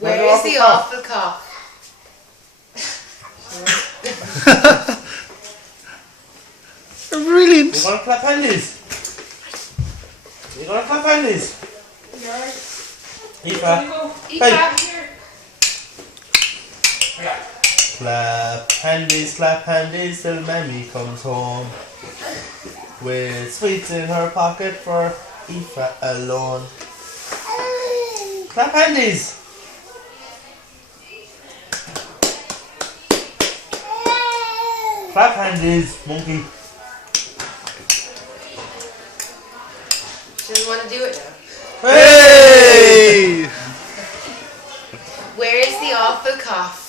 Where is the awful cough? Brilliant. You're gonna clap handies. You're gonna clap handies. Aoife. Hey. Clap handies till Mammy comes home. With sweets in her pocket for Aoife alone. Clap handies. Clap handies, monkey. She doesn't want to do it now. Hey! Where is the awful cough?